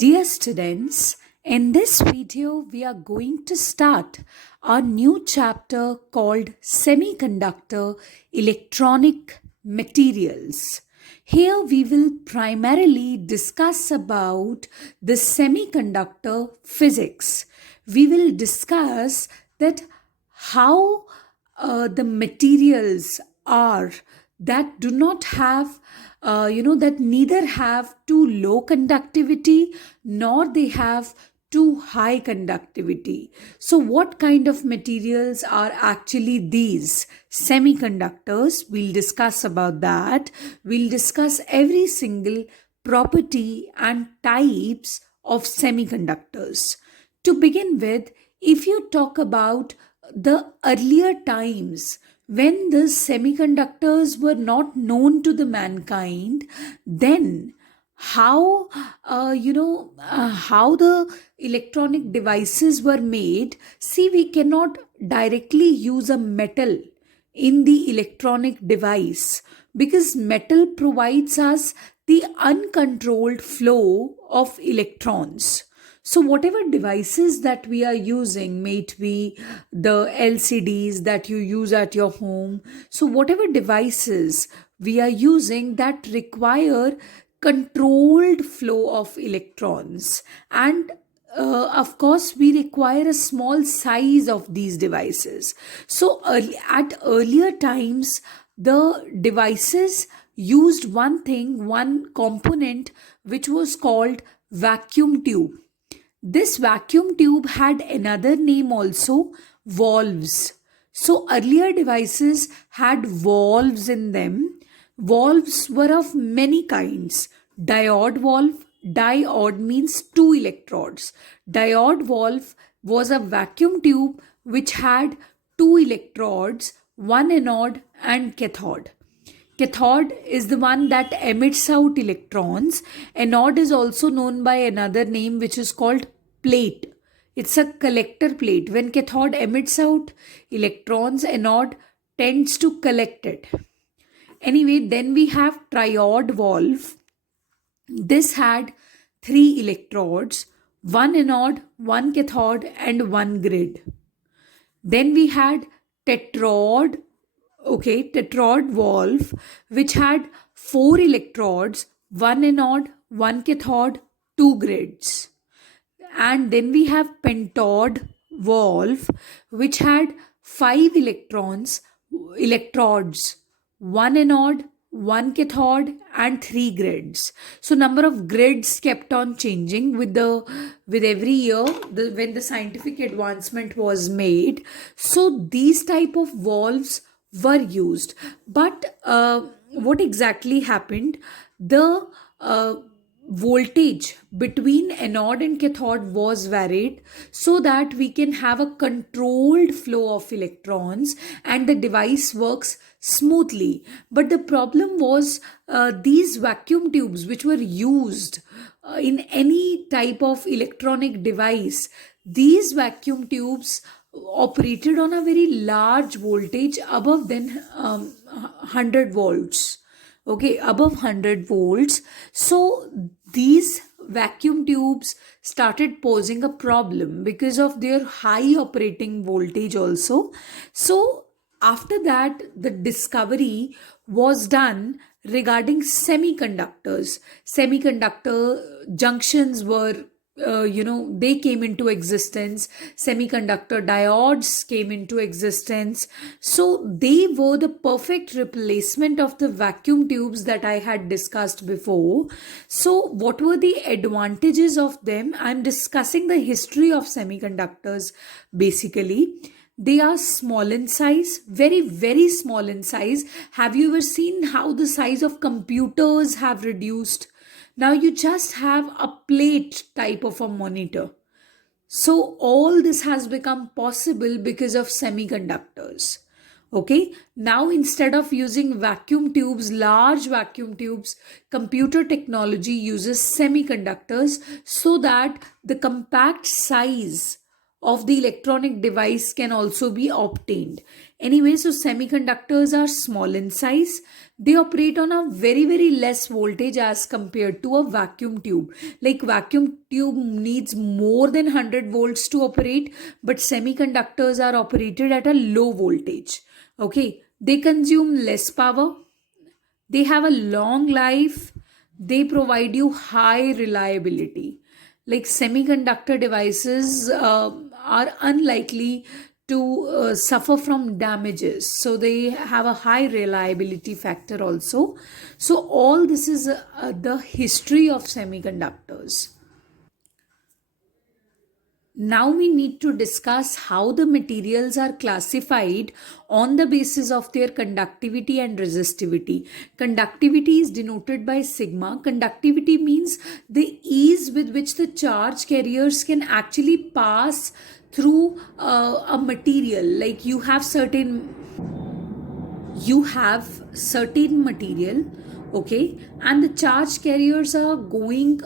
Dear students, in this video we are going to start our new chapter called Semiconductor Electronic Materials. Here we will primarily discuss about the semiconductor physics. We will discuss that how the materials are that do not have that neither have too low conductivity nor they have too high conductivity. So what kind of materials are actually these semiconductors? We'll discuss about that. We'll discuss every single property and types of semiconductors. To begin with, if you talk about the earlier times when the semiconductors were not known to the mankind, then how the electronic devices were made. See, we cannot directly use a metal in the electronic device because metal provides us the uncontrolled flow of electrons. So whatever devices that we are using, may it be the LCDs that you use at your home, so whatever devices we are using that require controlled flow of electrons, and of course we require a small size of these devices. So at earlier times the devices used one component which was called vacuum tube. This vacuum tube had another name also, valves. So earlier devices had valves in them. Valves were of many kinds. Diode valve. Diode means two electrodes. Diode valve was a vacuum tube which had two electrodes, one anode and cathode. Cathode is the one that emits out electrons. Anode is also known by another name which is called plate. It's a collector plate. When cathode emits out electrons, anode tends to collect it. Anyway, then we have triode valve. This had three electrodes, one anode, one cathode and one grid. Then we had tetrode valve, which had four electrodes, one anode, one cathode, two grids. And then we have pentode valve, which had five electrodes, one anode, one cathode and three grids. So number of grids kept on changing with every year when the scientific advancement was made. So these type of valves were used. But what exactly happened? The voltage between anode and cathode was varied so that we can have a controlled flow of electrons and the device works smoothly. But the problem was these vacuum tubes which were used in any type of electronic device, these vacuum tubes operated on a very large voltage above than 100 volts. Okay, above 100 volts. So these vacuum tubes started posing a problem because of their high operating voltage also. So after that, the discovery was done regarding semiconductors. Semiconductor junctions were they came into existence. Semiconductor diodes came into existence. So they were the perfect replacement of the vacuum tubes that I had discussed before. So what were the advantages of them? I'm discussing the history of semiconductors basically. They are small in size, very, very small in size. Have you ever seen how the size of computers have reduced? Now you just have a plate type of a monitor. So all this has become possible because of semiconductors. Okay, now instead of using vacuum tubes, large vacuum tubes, computer technology uses semiconductors so that the compact size of the electronic device can also be obtained. Anyway, so semiconductors are small in size. they operate on a very very less voltage as compared to a vacuum tube. Like vacuum tube needs more than 100 volts to operate, but semiconductors are operated at a low voltage. Okay, they consume less power, they have a long life, they provide you high reliability. Like semiconductor devices are unlikely to suffer from damages, so they have a high reliability factor also. So all this is the history of semiconductors. Now we need to discuss how the materials are classified on the basis of their conductivity and resistivity. Conductivity is denoted by sigma. Conductivity means the ease with which the charge carriers can actually pass through a material. Like you have certain material, okay, and the charge carriers are going,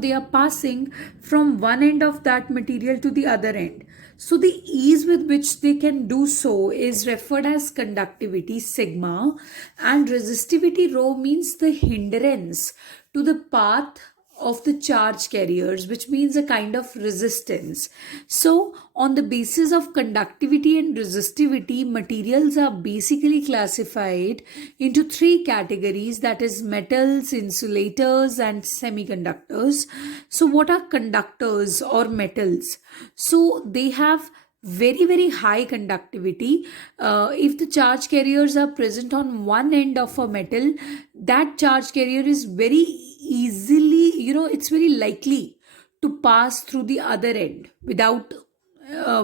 they are passing from one end of that material to the other end. So the ease with which they can do so is referred as conductivity sigma, and resistivity rho means the hindrance to the path of the charge carriers, which means a kind of resistance. So on the basis of conductivity and resistivity, materials are basically classified into three categories, that is metals, insulators and semiconductors. So what are conductors or metals? So they have very very high conductivity. If the charge carriers are present on one end of a metal, that charge carrier is very easily, it's very likely to pass through the other end without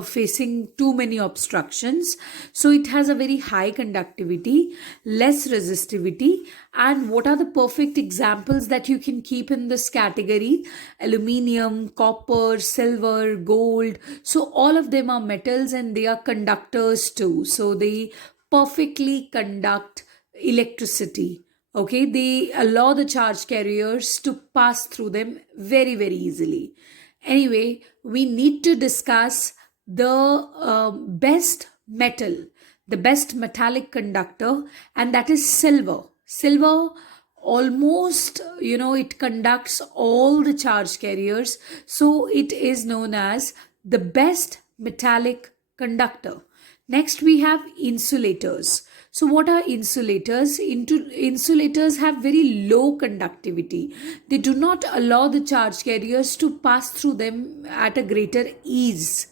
facing too many obstructions. So it has a very high conductivity, less resistivity. And what are the perfect examples that you can keep in this category? Aluminium, copper, silver, gold. So all of them are metals and they are conductors too. So they perfectly conduct electricity. Okay, they allow the charge carriers to pass through them very very easily. Anyway, we need to discuss the best metal, the best metallic conductor, and that is silver. Silver almost, it conducts all the charge carriers, so it is known as the best metallic conductor. Next, we have insulators. So, what are insulators? Insulators have very low conductivity. They do not allow the charge carriers to pass through them at a greater ease.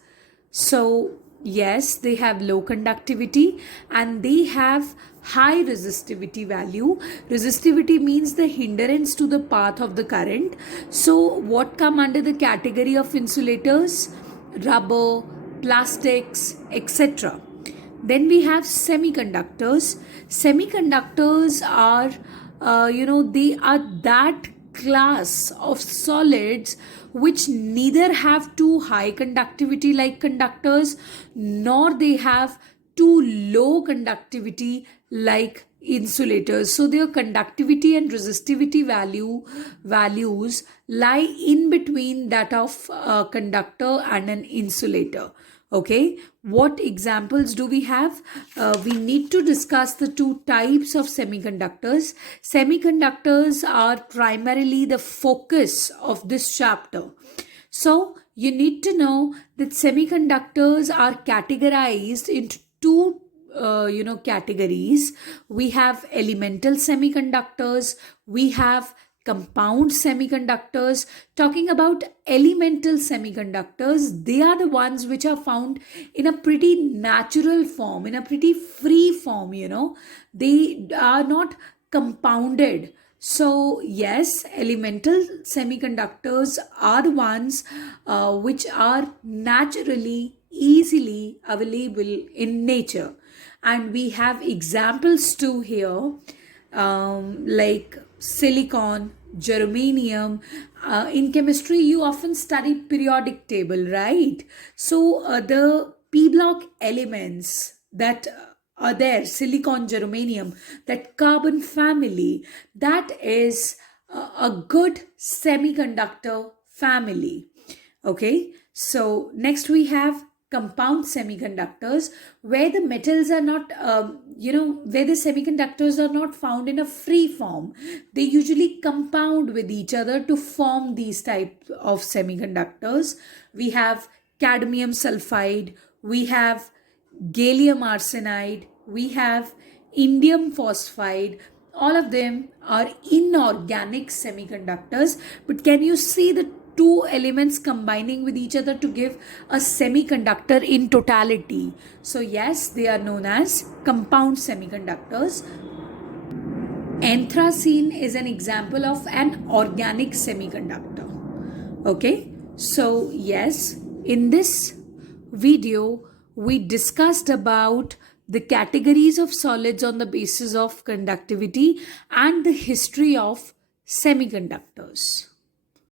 So, yes, they have low conductivity and they have high resistivity value. Resistivity means the hindrance to the path of the current. So, what come under the category of insulators? Rubber, plastics, etc. Then we have semiconductors. Semiconductors are, they are that class of solids which neither have too high conductivity like conductors, nor they have too low conductivity like insulators. So their conductivity and resistivity values lie in between that of a conductor and an insulator. Okay, what examples do we have? We need to discuss the two types of semiconductors. Semiconductors are primarily the focus of this chapter. So you need to know that semiconductors are categorized into two categories. We have elemental semiconductors, we have compound semiconductors. Talking about elemental semiconductors, they are the ones which are found in a pretty natural form, in a pretty free form. They are not compounded. So yes, elemental semiconductors are the ones which are naturally easily available in nature, and we have examples too here, like silicon, germanium. In chemistry you often study periodic table, right? So the p block elements that are there, silicon, germanium, that carbon family, that is a good semiconductor family. Okay, so next we have compound semiconductors, where the metals are not, where the semiconductors are not found in a free form. They usually compound with each other to form these type of semiconductors. We have cadmium sulfide, we have gallium arsenide, we have indium phosphide. All of them are inorganic semiconductors, but can you see the two elements combining with each other to give a semiconductor in totality? So yes, they are known as compound semiconductors. Anthracene is an example of an organic semiconductor. Okay, so yes, in this video we discussed about the categories of solids on the basis of conductivity and the history of semiconductors.